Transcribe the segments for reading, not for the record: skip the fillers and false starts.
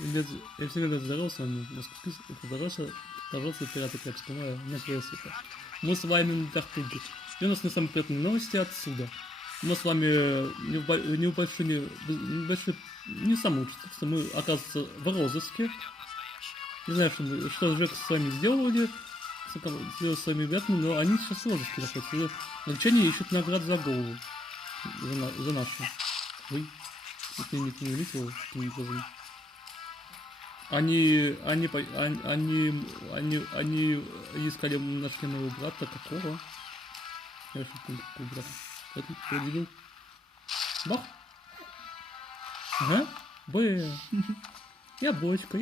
Я всегда здоров с вами. Пожалуйста, пираты Карибского моря. Начало света. Мы с вами на Тартуге. И у нас на самые приятные новости отсюда. Мы с вами не самые лучшие, что мы, оказывается, в розыске. Не знаю, что Жек с вами сделали, с вами ребятами, но они сейчас в розыске находятся. Англичане ищут наград за голову. За нашу. Ой, это не видел, что не позвонил. Они искали нашли моего брата. Какого? Я вообще не помню, какого брата. Это видел. Бах! Ага. Б. Я бочка.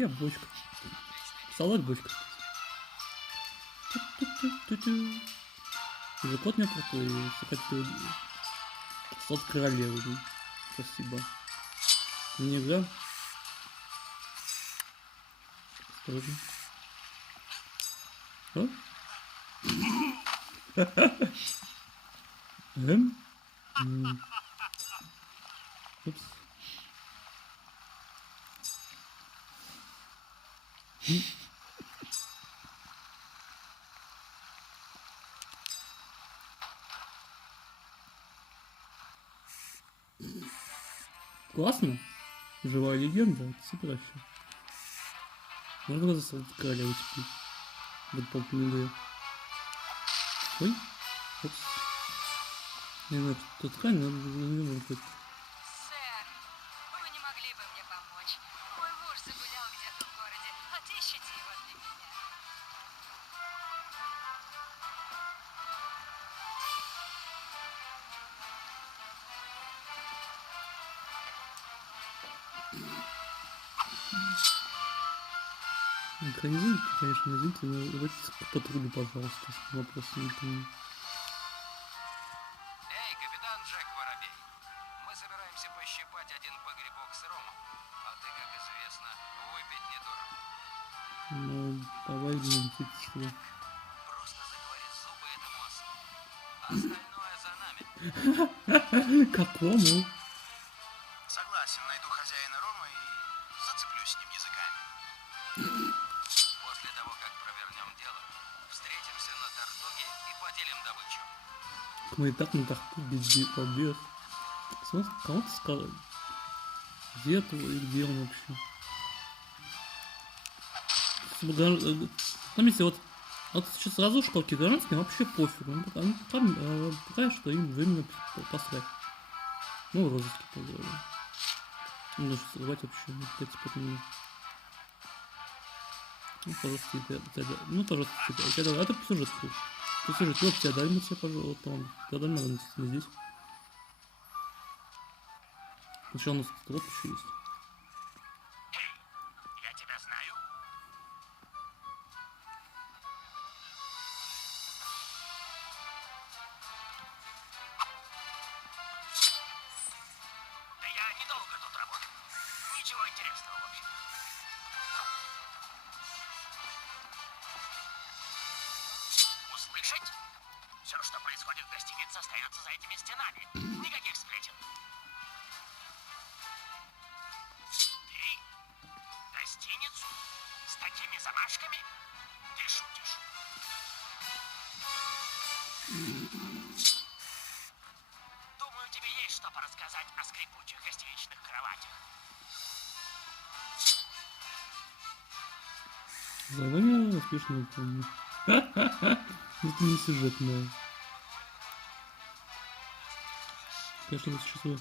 Салат бочка. Уже кот не крутой. Салат королевы. Спасибо. Не игра. Осторожно. Что? Упс. Классно. Живая легенда. Супер вообще. Можно засадить королеву теперь. Вот популярнее. Ой. Упс. Не знаю, тут ткань, но не может быть. Сэр, вы не могли бы мне помочь? Мой муж загулял где-то в городе. Отыщите его для меня. Экранизуйте, конечно, не зрите, но давайте по труду, пожалуйста, вопросы не помню. Эй, капитан Джек Воробей, мы собираемся пощипать один погребок с ромом, а ты, как известно, выпить недорого. Ну, давай медитировать. Просто заговори зубы этому осу. Остальное за нами. Какому? Согласен, найду хозяина рома и зацеплюсь с ним языками. После того, как провернем дело, встретимся на Тартуге и поделим добычу. Мы и так на Тартуге побед. Смотри, кого-то сказал. Где это и где он вообще? Смотрите, вот сейчас разрушил какие гражданские, вообще пофиг. Они пока что им временно посрать. Ну, розыски поговорим. Не нужно срывать вообще, 5 минут. Ну, пожалуйста, тебя, это сюжет. Сюжет, вот тебя дай тебе, пожалуйста, тогда надо не здесь. Сначала у нас вот еще есть. Я тебя знаю. Да я недолго тут работаю. Ничего интересного, в общем. Услышать? Все, что происходит в гостинице, остается за этими стенами. Никаких сплетен. Ты? Гостиницу? С такими замашками? Ты шутишь. Думаю, тебе есть что порассказать о скрипучих гостиничных кроватях. Задание успешно выполнено. Это не сюжетное. Конечно, вот сейчас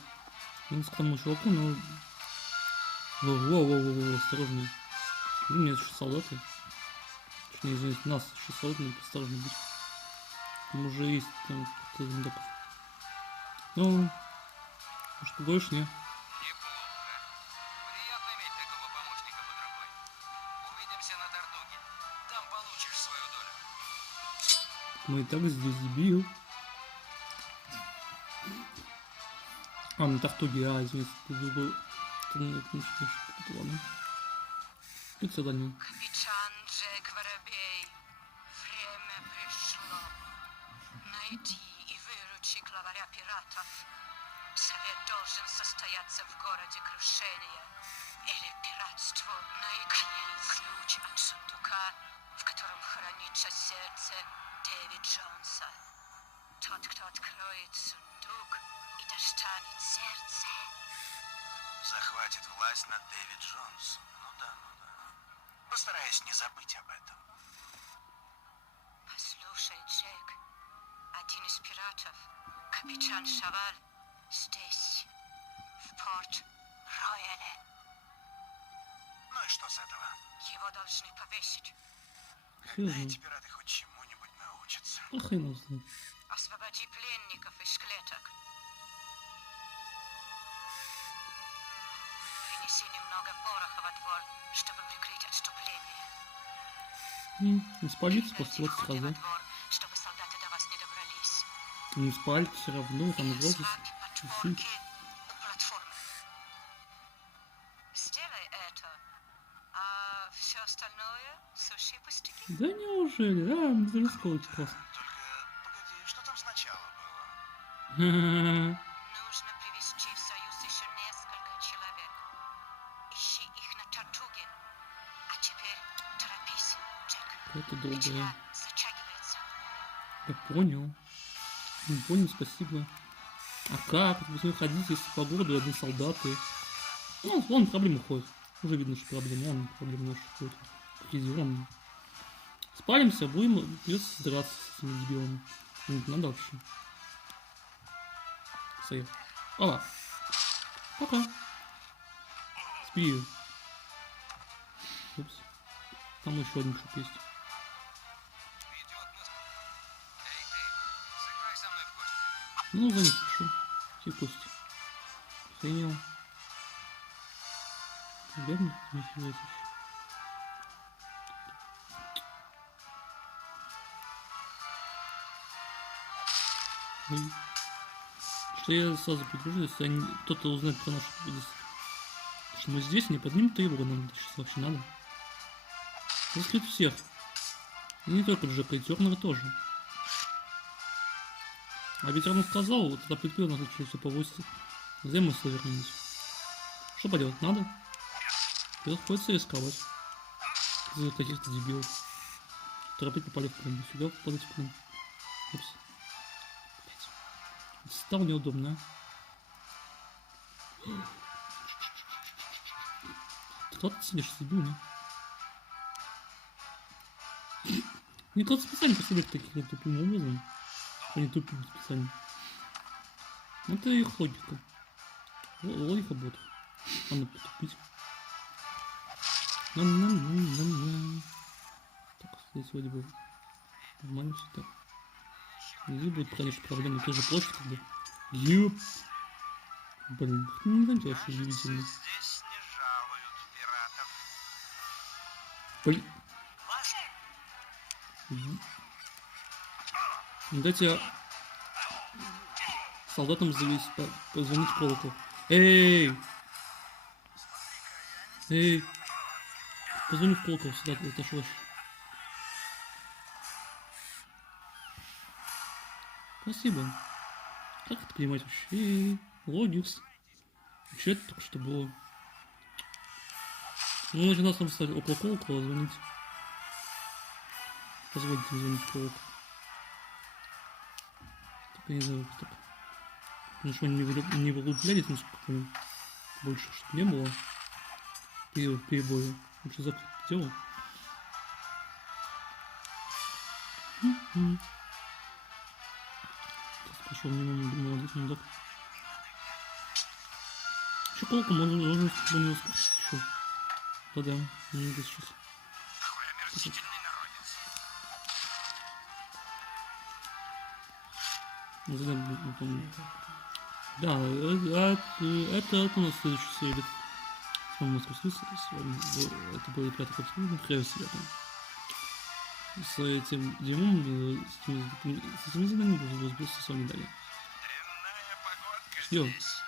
он с тому чуваку, но... Воу, осторожней. Ну, нет, еще солдаты. Точнее, извините, нас еще солдаты, надо осторожно быть. Там уже есть там кто-то зомбаков. Ну, что больше не. Неплохо. Приятно иметь такого помощника под рукой. Увидимся на Тартуге. Там получишь свою долю. Мы и так здесь дебил. А, на Тартуге, извините, это был... Ладно. Это задание. Капитан Джек Воробей, время пришло. Найди и выручи главаря пиратов. Совет должен состояться в городе крушения, или пиратству бьется сердце Дэви Джонса. Тот, кто откроет сундук и достанет сердце. Захватит власть над Дэви Джонсом. Ну да, ну да. Постараюсь не забыть об этом. Послушай, Джек, один из пиратов, капитан Шаваль, здесь, в Порт-Рояле. Ну и что с этого? Его должны повесить. Когда Хм. эти пираты хоть чему-нибудь научатся? А хрен его знает. Освободи пленников из клеток. Принеси немного пороха во двор, чтобы прикрыть отступление. Не спалиться Кидай после вот тихоты во сразу. двор, чтобы солдаты до вас не добрались. Не спалить все равно, там И розыск. ослабь подпорки у платформы. Сделай это, а все остальное сущие пустяки. Да неужели? Да, даже сколько классно. Только погоди, что там сначала было? Нужно привести в союз еще несколько человек. Ищи их на Тартуге. А теперь торопись, Джек. Это Вечера доброе. затягивается. Я понял. Не понял, спасибо. А как? Вы не ходите, если по городу одни солдаты. Ну, вон проблема ходит. Уже видно, что проблема. Он проблема наша ходит. Какие он. Спалимся, будем придется драться с этими дебилами. Надо вообще. Сейв. Ала. Пока. Спи. Упс. Там еще один шоп есть. Идет нас. Эй, ты, сыграй со мной в кости. Ну, за них пишу. Все кости. Охренел. Верно? Не фигуется еще. Ой. Что я сразу предупрежу, если кто-то узнает про нашу здесь. Что мы здесь, не поднимем тревогу, нам сейчас вообще надо. Раскрыть всех. И не только Джека, и Тернера тоже. А ведь он сказал, вот это предпил нас все повысить. Где мы вернулись? Что поделать, надо? Приходится рисковать. За каких-то дебилов. Которые опять попали в плен. Сюда попадать в плен. Упс. Опять. Стало неудобно, а? Ты куда ты сидишь, дебил, не? Мне кто-то специально посадит таких тупым образом. Они тупым специально. Это их логика. Логика ботов. Надо потупить. На-на-на-на-на. Так, здесь вроде бы нормально все так. Здесь будет, конечно, проблема. Тоже площадь, как бы. Ёп. Блин, не знаю, вообще удивительно. Здесь не жалуют пиратов. Блин. Дайте солдатам позвонить в колокол. Эй! Эй! Позвони в колокол сюда, это что? Спасибо. Как это понимать вообще? Логикс. Что это только что было? Ну, начинал сам стать около колокола звонить. Позвольте звонить в колокол. Так, я не знаю, так. Ну что, не вылуплялись, насколько понял. Больше, чтобы не было перебоя. Лучше закрыть дело. Пошел мне молодец, мудак. Еще колку можно спокойно еще. Да-да, не надо сейчас. Какой омерзительный народец. Да, это у нас следующий серия. С вами Москва с вами это был пятый капсул, хрен себя там. С этим Димом, с этими заданиями буду разбираться с вами далее. Дрянная погодка Ждем. здесь.